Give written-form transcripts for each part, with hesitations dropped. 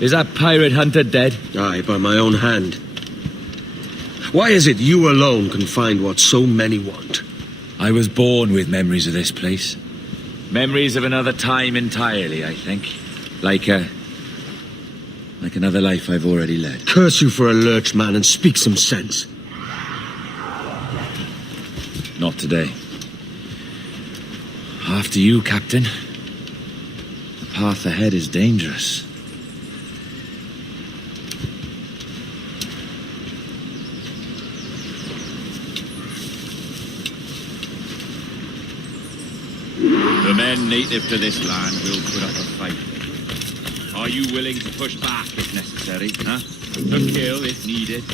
Is that pirate hunter dead? Aye, by my own hand. Why is it you alone can find what so many want? I was born with memories of this place. Memories of another time entirely, I think. Like another life I've already led. Curse you for a lurch, man, and speak some sense. Not today. After you, Captain. The path ahead is dangerous. The men native to this land will put up a fight. Are you willing to push back if necessary, huh? To kill if needed?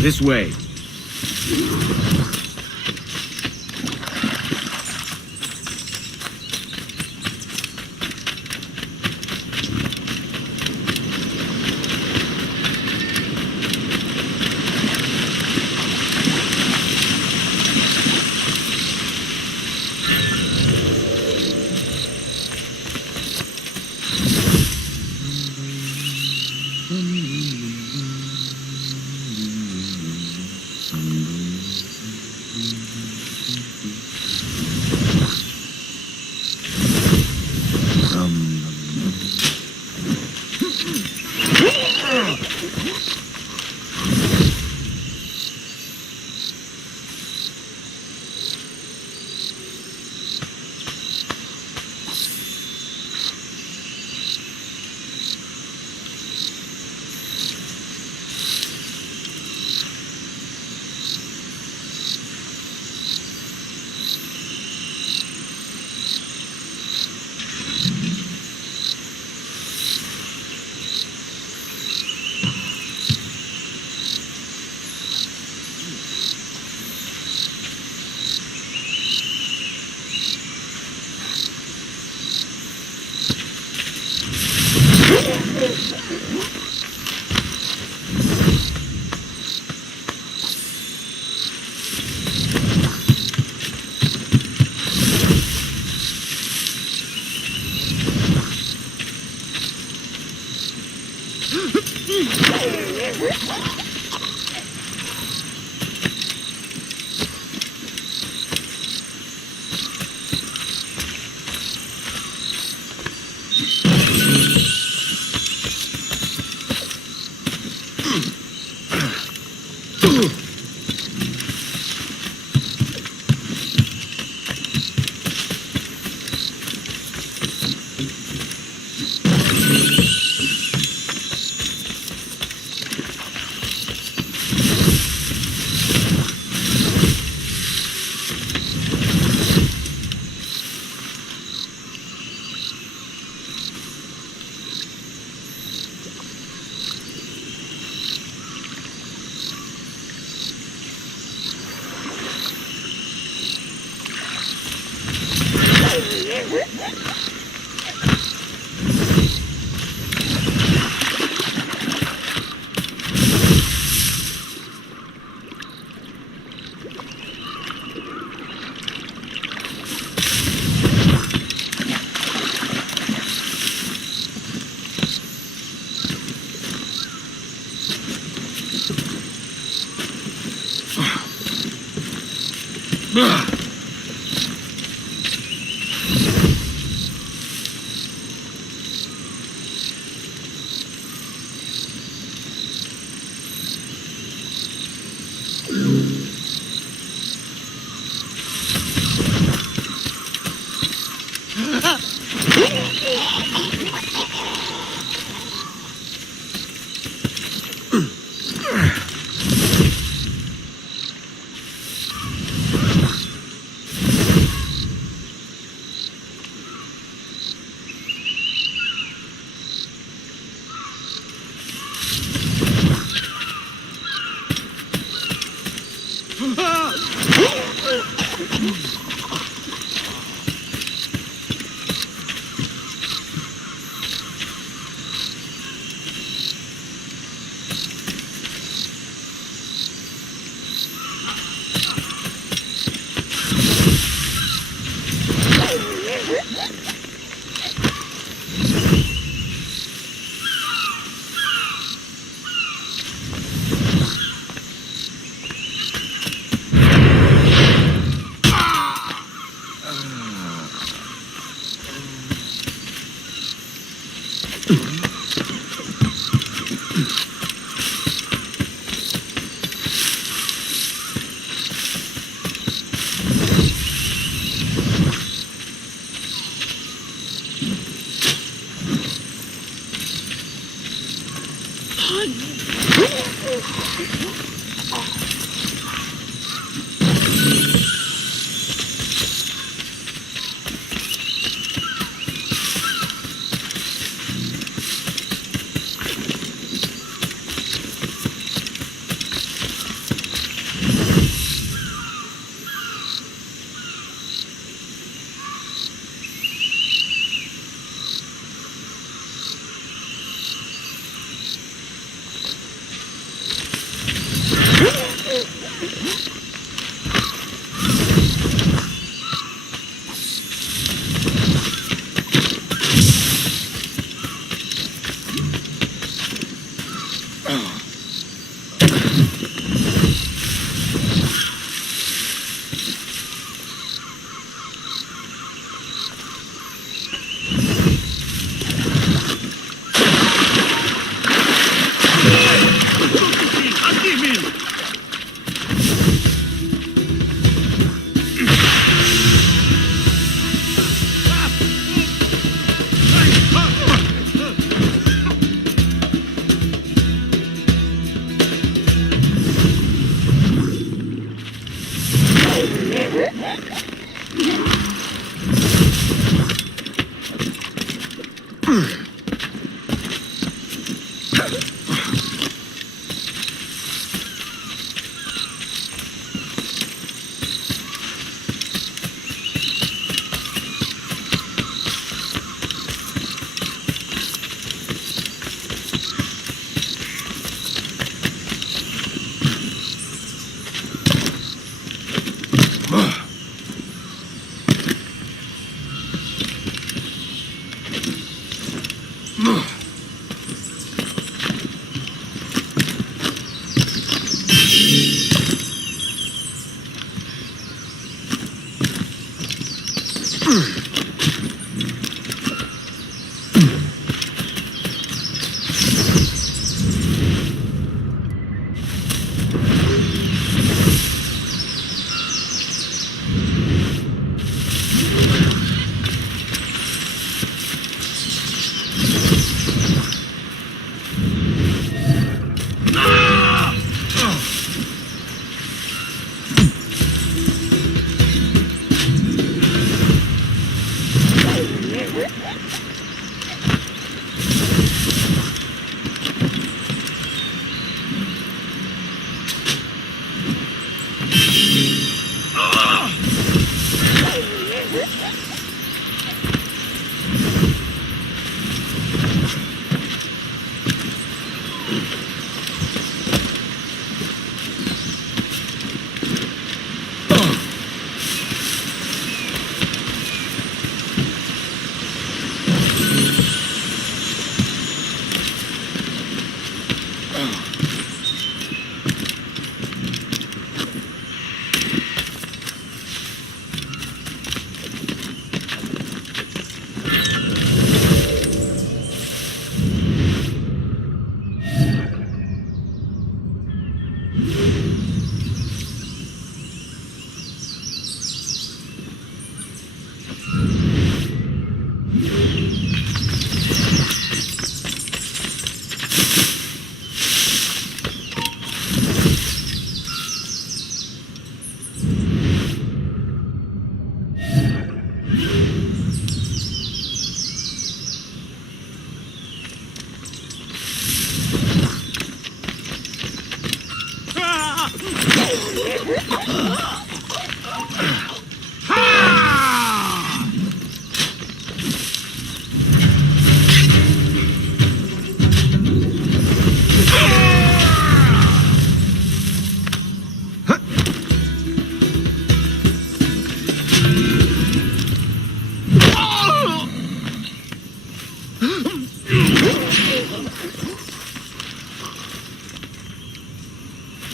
This way.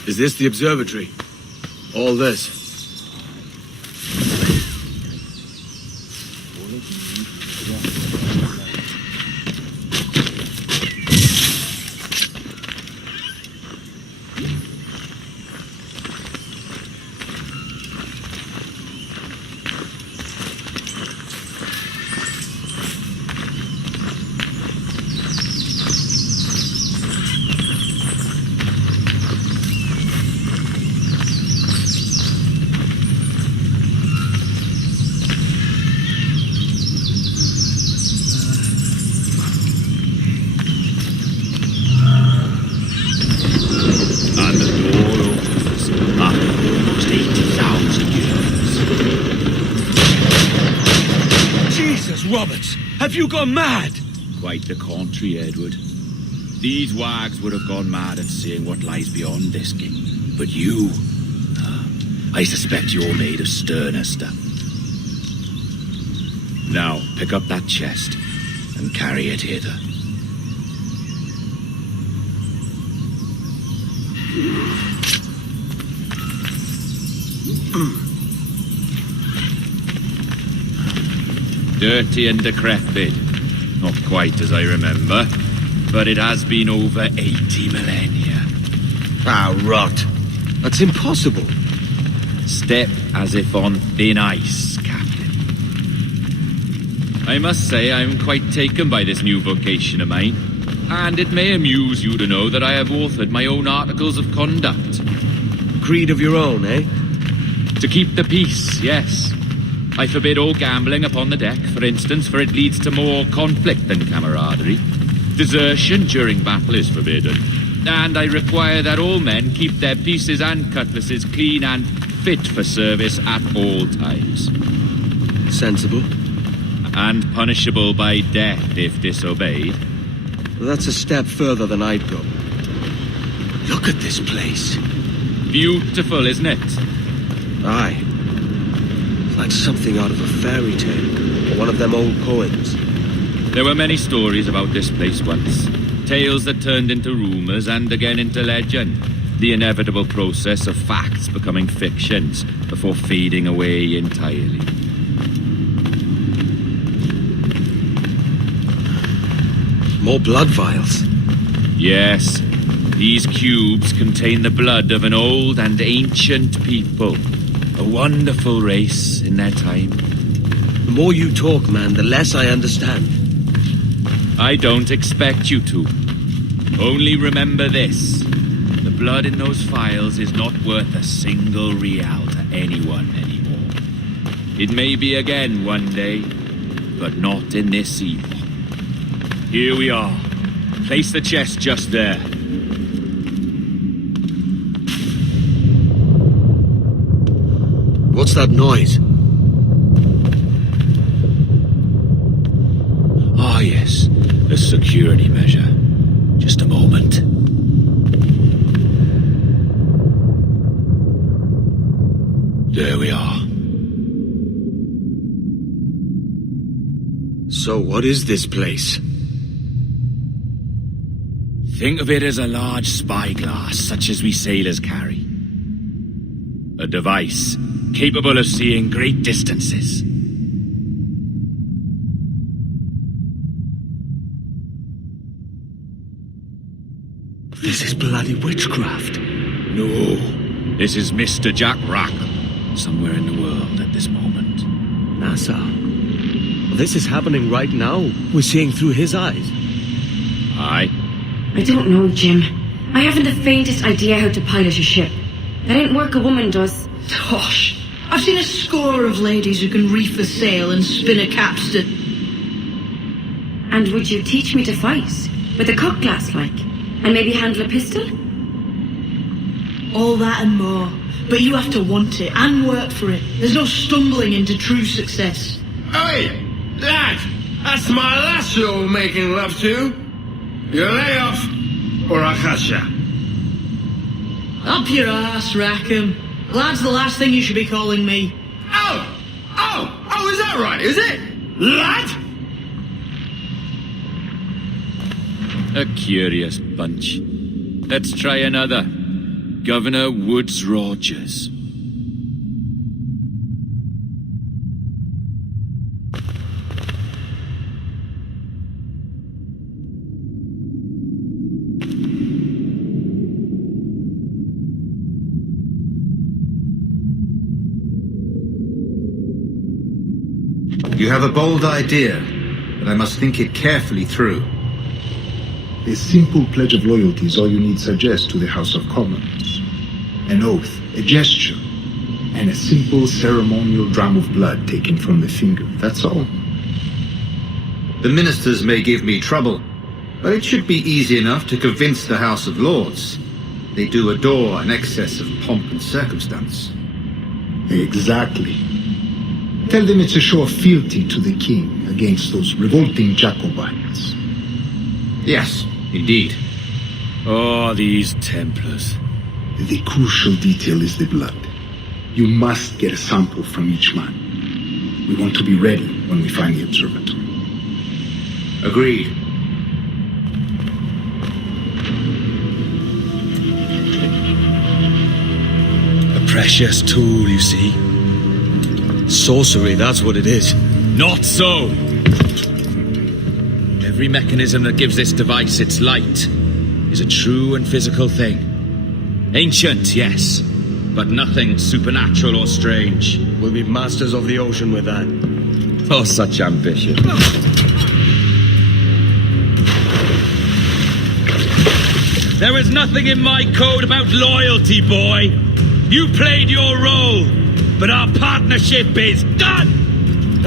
Is this the observatory? All this? And the door opens after almost 80,000 years. Jesus, Roberts! Have you gone mad? Quite the contrary, Edward. These wags would have gone mad at seeing what lies beyond this gate. But you... I suspect you're made of sterner stuff. Now, pick up that chest and carry it hither. Dirty and decrepit. Not quite as I remember, but it has been over 80 millennia. Ah, rot. That's impossible. Step as if on thin ice, Captain. I must say I'm quite taken by this new vocation of mine, and it may amuse you to know that I have authored my own articles of conduct. Creed of your own, eh? To keep the peace, yes. I forbid all gambling upon the deck, for instance, for it leads to more conflict than camaraderie. Desertion during battle is forbidden. And I require that all men keep their pieces and cutlasses clean and fit for service at all times. Sensible. And punishable by death if disobeyed. That's a step further than I'd go. Look at this place. Beautiful, isn't it? Aye. It's like something out of a fairy tale, or one of them old poems. There were many stories about this place once. Tales that turned into rumors and again into legend. The inevitable process of facts becoming fictions before fading away entirely. More blood vials. Yes, these cubes contain the blood of an old and ancient people. A wonderful race in their time. The more you talk, man, the less I understand. I don't expect you to. Only remember this. The blood in those files is not worth a single real to anyone anymore. It may be again one day, but not in this epoch. Here we are. Place the chest just there. What's that noise? Ah, yes. A security measure. Just a moment. There we are. So what is this place? Think of it as a large spyglass, such as we sailors carry. A device capable of seeing great distances. This is bloody witchcraft. No, this is Mr. Jack Rackham, somewhere in the world at this moment. NASA. This is happening right now. We're seeing through his eyes. Aye. I don't know, Jim. I haven't the faintest idea how to pilot a ship. That ain't work a woman does. Tosh. I've seen a score of ladies who can reef a sail and spin a capstan. And would you teach me to fight? With a cutlass, like? And maybe handle a pistol? All that and more. But you have to want it and work for it. There's no stumbling into true success. Hey, lad, that's my lasso making love to. You lay off, or I'll catch ya. Up your ass, Rackham. Lad's the last thing you should be calling me. Oh, is that right, is it? Lad? A curious bunch. Let's try another. Governor Woods Rogers. You have a bold idea, but I must think it carefully through. A simple pledge of loyalty is all you need suggest to the House of Commons. An oath, a gesture, and a simple ceremonial dram of blood taken from the finger. That's all. The ministers may give me trouble, but it should be easy enough to convince the House of Lords. They do adore an excess of pomp and circumstance. Exactly. Tell them it's a show of fealty to the king against those revolting Jacobites. Yes, indeed. Oh, these Templars. The crucial detail is the blood. You must get a sample from each man. We want to be ready when we find the observatory. Agreed. A precious tool, you see. Sorcery, that's what it is. Not so! Every mechanism that gives this device its light is a true and physical thing. Ancient, yes, but nothing supernatural or strange. We'll be masters of the ocean with that. Oh, such ambition. There is nothing in my code about loyalty, boy. You played your role, but our partnership is done!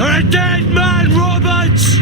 You're a dead man, Roberts!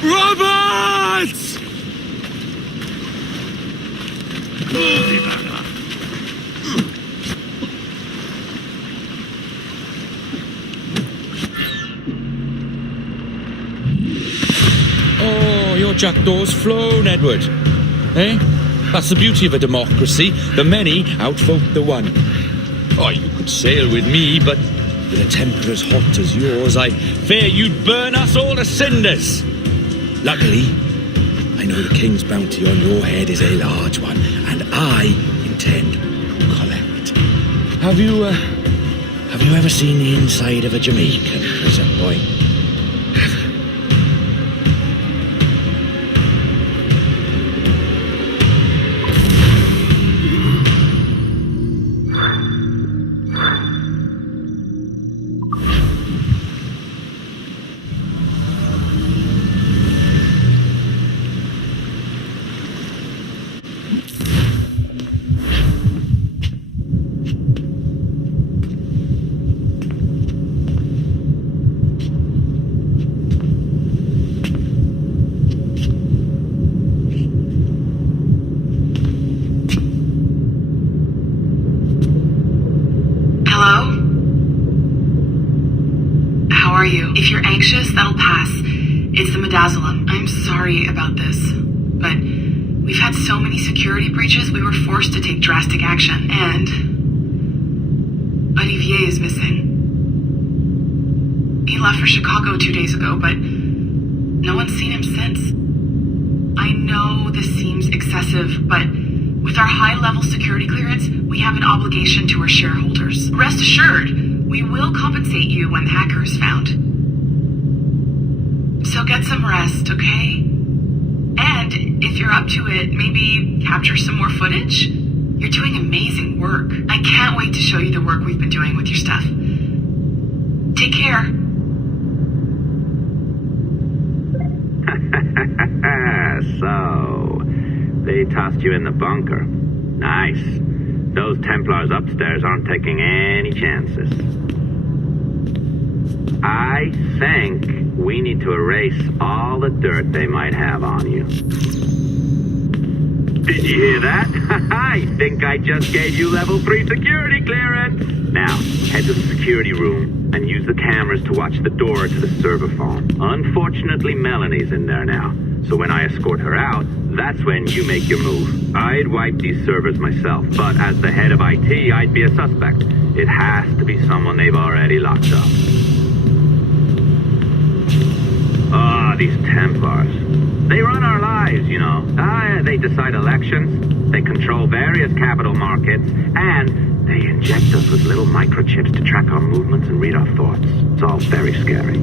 Roberts! Oh, your jackdaw's flown, Edward. Eh? That's the beauty of a democracy. The many outvote the one. Oh, you could sail with me, but with a temper as hot as yours, I fear you'd burn us all to cinders. Luckily, I know the king's bounty on your head is a large one, and I intend to collect. Have you ever seen the inside of a Jamaican prison, boy? If you're anxious, that'll pass. It's the midazolam. I'm sorry about this, but we've had so many security breaches, we were forced to take drastic action, and Olivier is missing. He left for Chicago 2 days ago, but no one's seen him since. I know this seems excessive, but with our high-level security clearance, we have an obligation to our shareholders. Rest assured, we will compensate you when the hacker is found. So get some rest, okay? And if you're up to it, maybe capture some more footage? You're doing amazing work. I can't wait to show you the work we've been doing with your stuff. Take care. So, they tossed you in the bunker. Nice. Those Templars upstairs aren't taking any chances. I think we need to erase all the dirt they might have on you. Did you hear that? I think I just gave you level 3 security clearance. Now, head to the security room and use the cameras to watch the door to the server farm. Unfortunately, Melanie's in there now. So when I escort her out, that's when you make your move. I'd wipe these servers myself, but as the head of IT, I'd be a suspect. It has to be someone they've already locked up. Ah, these Templars. They run our lives, you know. They decide elections, they control various capital markets, and they inject us with little microchips to track our movements and read our thoughts. It's all very scary.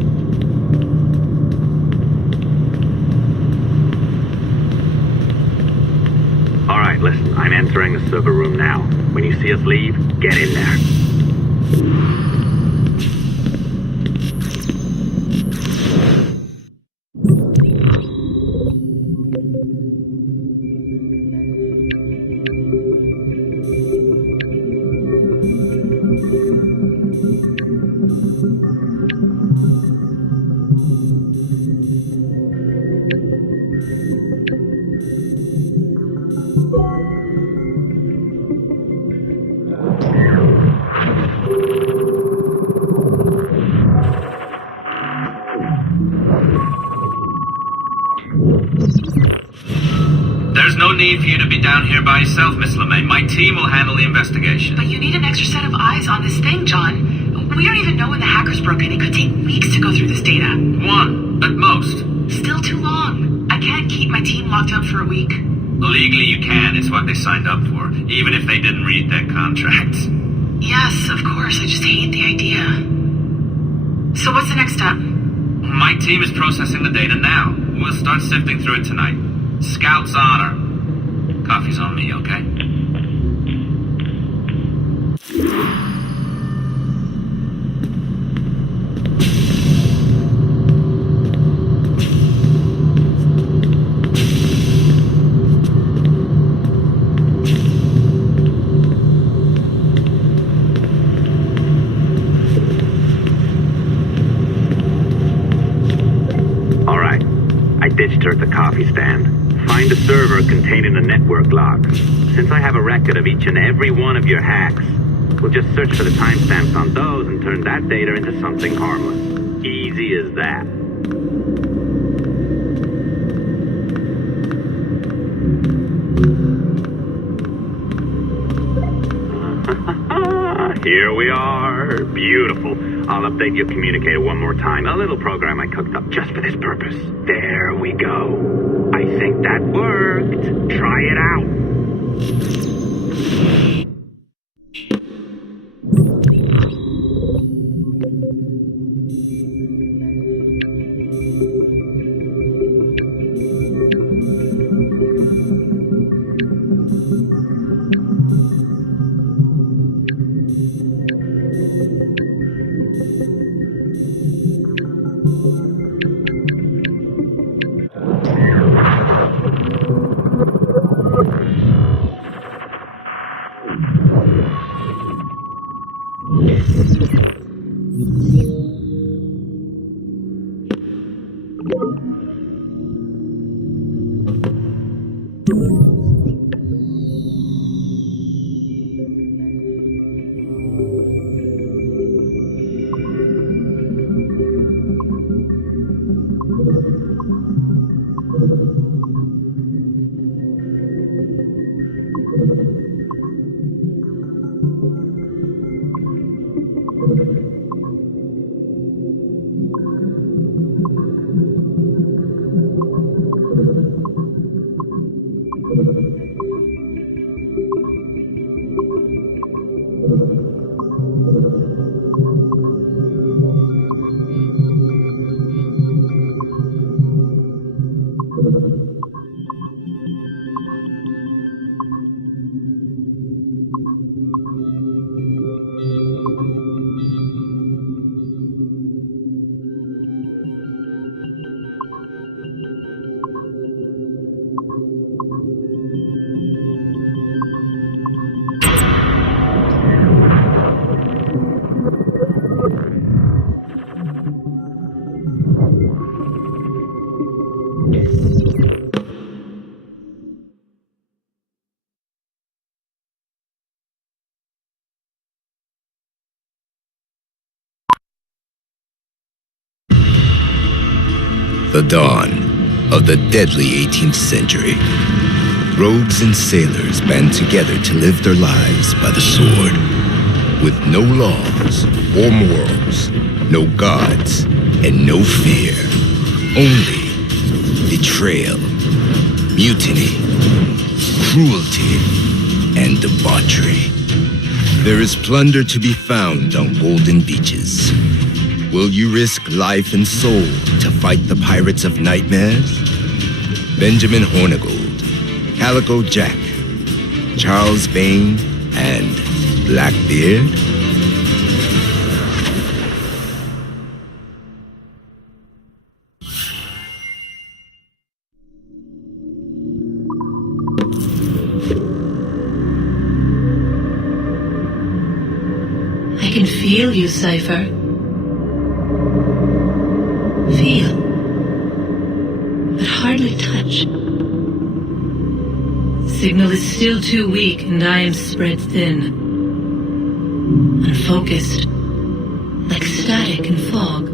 All right, listen, I'm entering the server room now. When you see us leave, get in there. There's no need for you to be down here by yourself, Miss LeMay. My team will handle the investigation. But you need an extra set of eyes on this thing, John. We don't even know when the hackers broke in. It could take weeks to go through this data. 1, at most. Still too long. I can't keep my team locked up for a week. Legally you can, it's what they signed up for, even if they didn't read their contracts. Yes, of course. I just hate the idea. So what's the next step? My team is processing the data now. We'll start sifting through it tonight. Scout's honor. Coffee's on me, okay? All right, I ditched her at the coffee stand. Find a server containing the network logs. Since I have a record of each and every one of your hacks, we'll just search for the timestamps on those and turn that data into something harmless. Easy as that. Here we are. Beautiful. I'll update your communicator one more time. A little program I cooked up just for this purpose. There we go. I think that worked. Try it out. The dawn of the deadly 18th century. Rogues and sailors band together to live their lives by the sword, with no laws or morals, no gods, and no fear. Only betrayal, mutiny, cruelty, and debauchery. There is plunder to be found on golden beaches. Will you risk life and soul to fight the pirates of nightmares? Benjamin Hornigold, Calico Jack, Charles Vane, and Blackbeard? I can feel you, Cypher. Feel, but hardly touch. Signal is still too weak, and I am spread thin. Unfocused, like static and fog.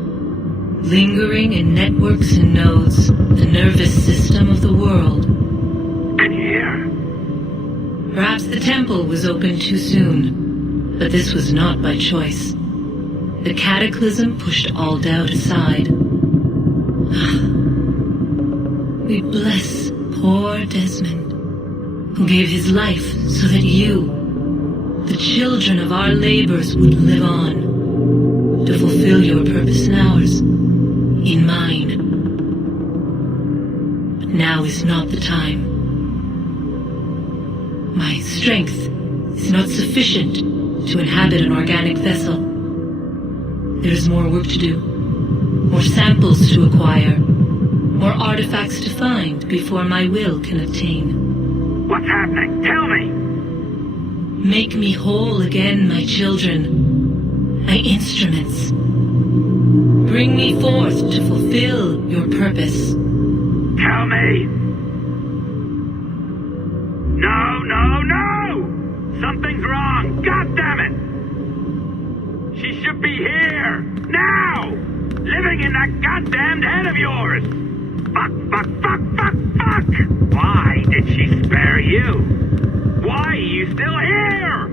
Lingering in networks and nodes, the nervous system of the world. Can you hear? Perhaps the temple was opened too soon, but this was not by choice. The cataclysm pushed all doubt aside. We bless poor Desmond, who gave his life so that you, the children of our labors, would live on, to fulfill your purpose in ours, in mine. But now is not the time. My strength is not sufficient to inhabit an organic vessel. There is more work to do, more samples to acquire, more artifacts to find before my will can obtain. What's happening? Tell me! Make me whole again, my children, my instruments. Bring me forth to fulfill your purpose. Tell me! No! Something's wrong! God damn it! She should be here! Now! Living in that goddamned head of yours! Fuck! Why did she spare you? Why are you still here?